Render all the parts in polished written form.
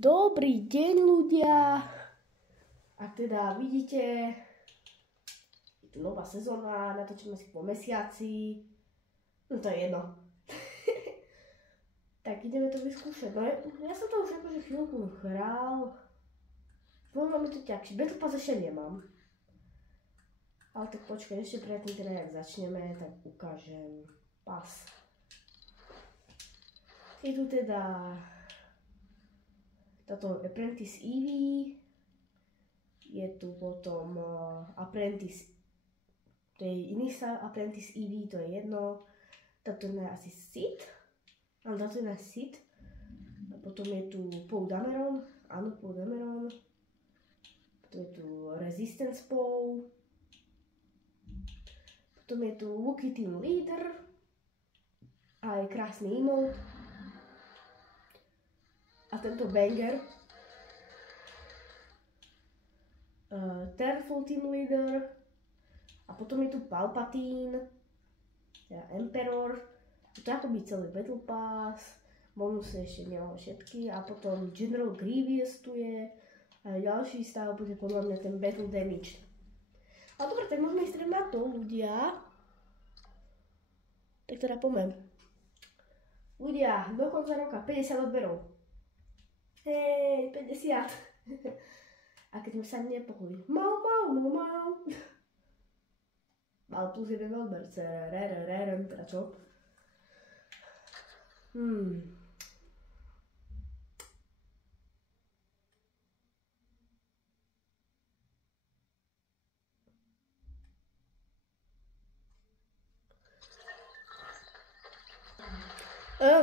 Dobrý deň, ľudia. Ak teda vidíte, je tu nová sezóna, natočíme si po mesiaci. No to je jedno. Tak ideme to vyskúšať. No ja som to už akože chvíľku hral. Máme to ťažšie. Battle Pass ešte nemám. Ale tak počkaj, ešte predtým teda, jak začneme, tak ukážem pas. Je tu teda táto Apprentice Eevee. Je tu potom Apprentice, to je iný sa Apprentice Eevee, to je jedno. Táto je asi Sid. Áno, táto je Sid. A potom je tu Poe Dameron. Áno, Poe Dameron. Potom je tu Resistance Poe. Potom je tu Wookiee Team Leader. A je krásny emote. A tento banger. Terful Team Leader. A potom je tu Palpatine. Teda Emperor. To je akoby celý Battle Pass. Bonusy ešte nemám všetky. A potom General Grievous tu je. A ďalší stav bude podľa mňa ten Battle Damage. Ale dobre, tak môžeme ísť na to, ľudia. Tak teda poďme. Ľudia, do konca roka 50 odberov. Hej, 50. A keď mi sa nepochudí. Mau. Ale plus jeden odber. Teda čo?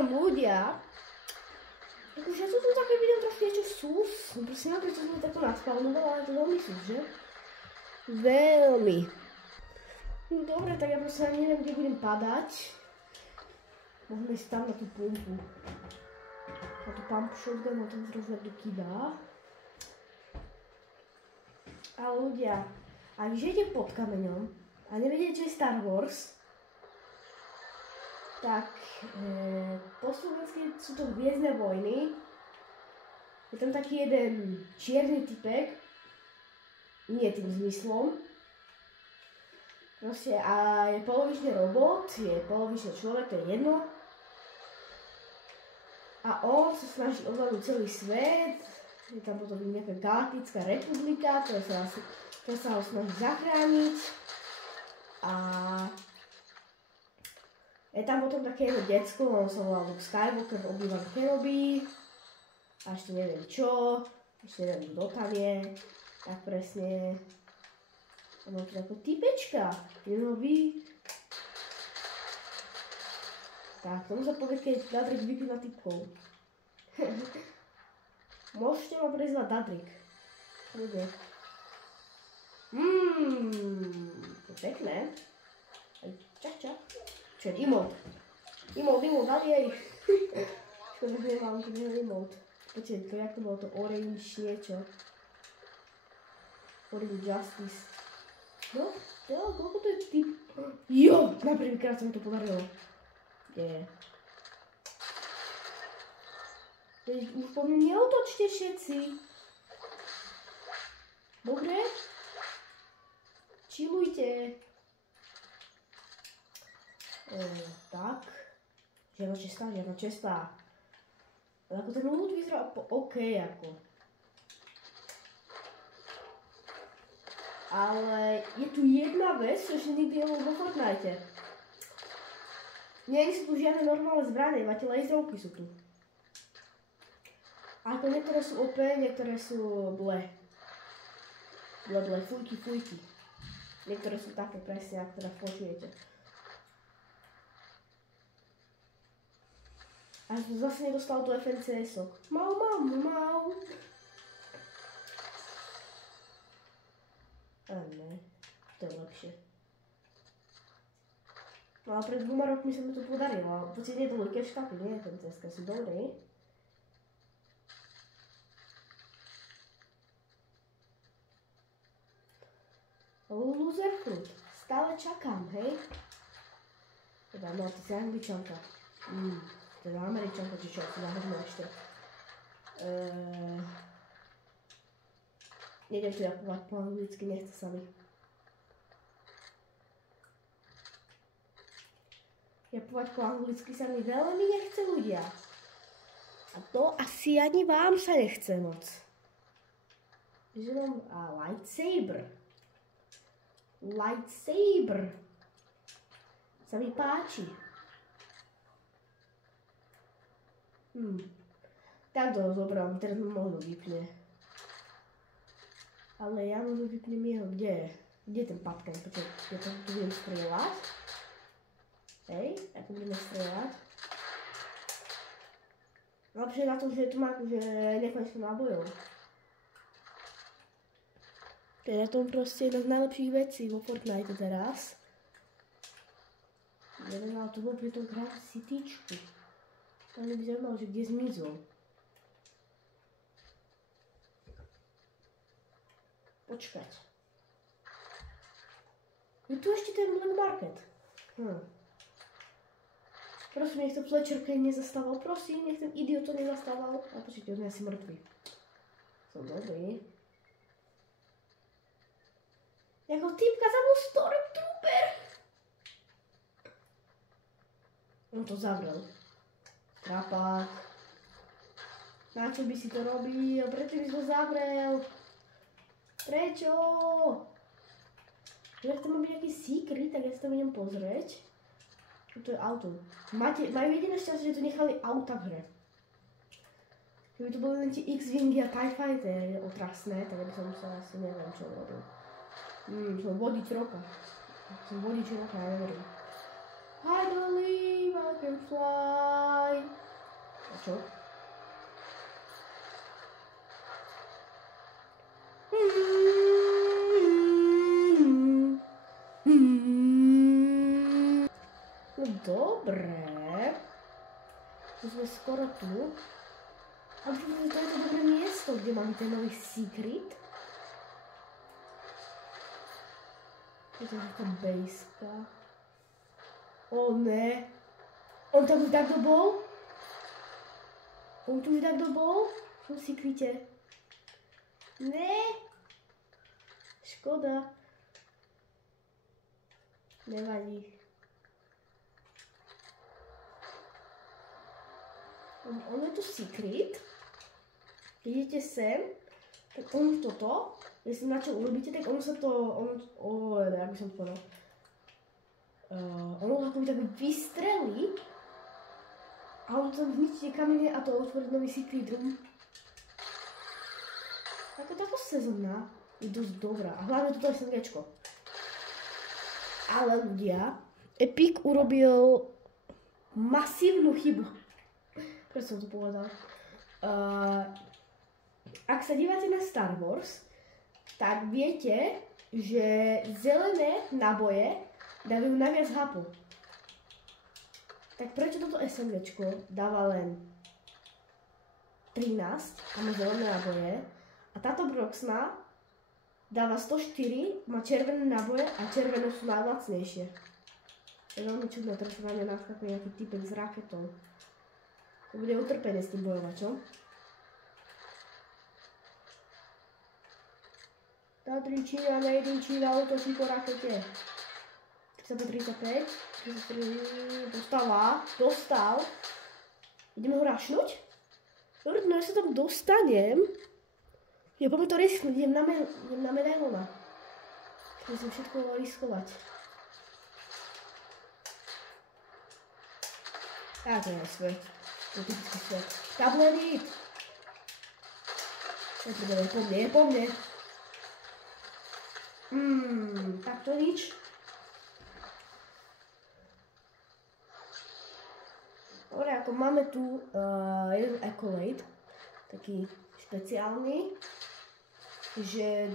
Ľudia, akože ja som tu také videl trošku niečo sus, proste neviem, prečo som mi takto naspavnovala, ale to veľmi sus, že? Veľmi. Dobre, tak ja proste ani neviem, kde budem padať. Môžeme ísť tam na tú pumpu. Na tú pump shotgun, tam trošku tu kydá. Ale ľudia, ak žijete pod kameňom a nevedete, čo je Star Wars, tak po slovensky sú to Hviezdne vojny. Je tam taký jeden čierny typek, nie tým zmyslom. Proste a je polovične robot, je polovične človek, to je jedno. A on sa snaží ovládnuť celý svet. Je tam potom nejaká galaktická republika, ktorá sa ho snaží zachrániť. A je tam potom také jedno decko, on sa volá Luke Skywalker, Obi-Wan Kenobi. A ešte neviem čo, ešte neviem kto tam je, tak presne. A mám tu takú typečka, je nový. Tak, tomu sa povie, keď Dadrik vypí na typkov. Môžete ma prezvať Dadrik. Ľudia. To je pekné. Čak. Čo je emote? Emote, dali jej. Škoda, že nemám tu emote. Počkej, to jak to bolo to orange niečo. Orange Justice. No, koľko to je typ? Jo, na prvýkrát sa mi to podarilo. Nie. Už po mne neotočte všetci. Dobre? Chillujte. Tak. Žiadna čestá. Ale ako ten ľud vyzerá OK ako. Ale je tu jedna vec, čo ešte nikdy nebolo vo Fortnite. Nie sú tu žiadne normálne zbrane, máte laserovky sú tu. A to niektoré sú OP, niektoré sú ble. Ble, fujky. Niektoré sú také presne, ak teda počujete. A zase nedostal tu FNCS-ok. Mau. A ne, to je lepšie. No a pred 2 rokmi sa mi to podarilo. V podstate neboli keď štáty, nie? FNCS-ka sú dobré. Loser fruit. Stále čakám, hej? Teda, no, ty si Angličanka. Teda Američanka, či čo, si náhodno ešte. Nejdem to japovať po anglicky, nechce sa mi. Japovať po anglicky sa mi veľmi nechce, ľudia. A to asi ani vám sa nechce moc. Že mám lightsaber. Lightsaber. Sa mi páči. Tak to zobrám, teraz ma možno vypne. Ale ja možno vypnem jeho, kde je? Kde je ten papkan? Počkaj, ja to tu budem strieľať. Hej, ako budeme strieľať. Lepšie na tom, že tu má akože nekonečne nábojov. To je na tom proste jedna z najlepších vecí vo Fortnite teraz. Jeden, ale to bol pri tom hrať si tyčku. To mi by zaujímalo, že kde zmizol. Počkať. Je tu ešte ten Black Market. Prosím, nech to Fletcher nezastával. Prosím, nech ten idiot to nezastával. A počkajte, on je asi mŕtvý. Som dobrý. Jako týpka zabol Stormtrooper. On to zavrel. Trapák. Na čo by si to robil? Prečo by si to zavrel? Prečo? Ak to má byť nejaký secret, tak ja sa to budem pozrieť. To je auto. Majú jediné šťastie, že to nechali auta v hre. Keby to boli len tie X-Wingy a TIE Fighter otrasné, tak by som sa asi neviem čo urobil. Som vodič roka. Ja neviem. I believe I can fly. A čo? No dobre. Už sme skoro tu. A to je to dobré miesto, kde mám ten nový secret. Je to taká bejska. O ne. On tam už takto bol? On tu už takto bol? V tom secrete. Ne. Škoda. Nevadí. On je tu secret. Keď idete sem, tak on toto, jestli na čo urobíte, tak ono sa to, jak by som to povedal, ono akoby tak vystrelí a ono tam zničíte kamene a to otvorí nový secret room. Ako táto sezóna je dosť dobrá a hlavne toto je SNGčko. Ale ľudia, Epic urobil masívnu chybu. Prečo som to povedal? Ak sa dívate na Star Wars, tak viete, že zelené náboje dávajú najviac hapu. Tak prečo toto SMGčko dáva len 13 a má zelené náboje a táto Broxna dáva 104, má červené náboje a červené sú najlacnejšie. Je veľmi čudné, teraz sa na mňa naskakuje nejaký typek s raketou. To bude utrpenie s tým bojovačom. Tatry Čína, Made in Čína, útočí po rakete. 35, 33, dostal. Ideme ho rašnúť? Dobre, no ja sa tam dostanem. Ja poďme to risknúť, idem na medailona. Musím všetko riskovať. A to je svet. To je typický svet. Tabloid! Je po mne. Tak to nič. Dobre, ako máme tu jeden accolade, taký špeciálny, že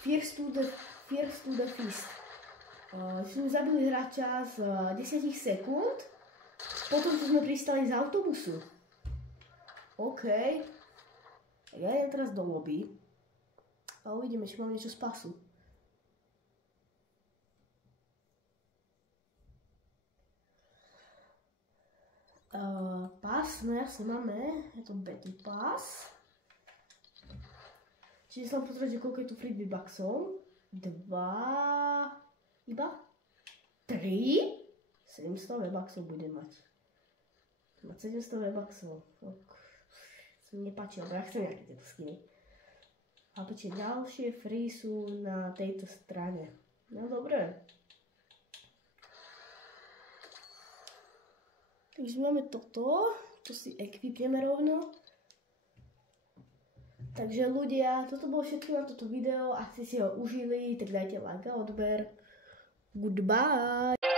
First to the Fist. Sme zabili hráča z 10 sekúnd, potom sme pristali z autobusu. OK. Ja idem teraz do lobby a uvidíme, či mám niečo z pasu. Pas? Pass, no jasne máme, je to Battle Pass. Čiže sa vám pozrieť, koľko je tu free bucksov. 2, iba 3, 700 V-Bucksov budem mať. Mať 700 V-Bucksov. Sa mi nepáči, ale ja chcem nejaké tieto skiny. A počkej, ďalšie free sú na tejto strane. No dobre. Takže máme toto. To si ekvipneme rovno. Takže ľudia, toto bolo všetko na toto video. Ak ste si ho užili, tak dajte like a odber. Goodbye!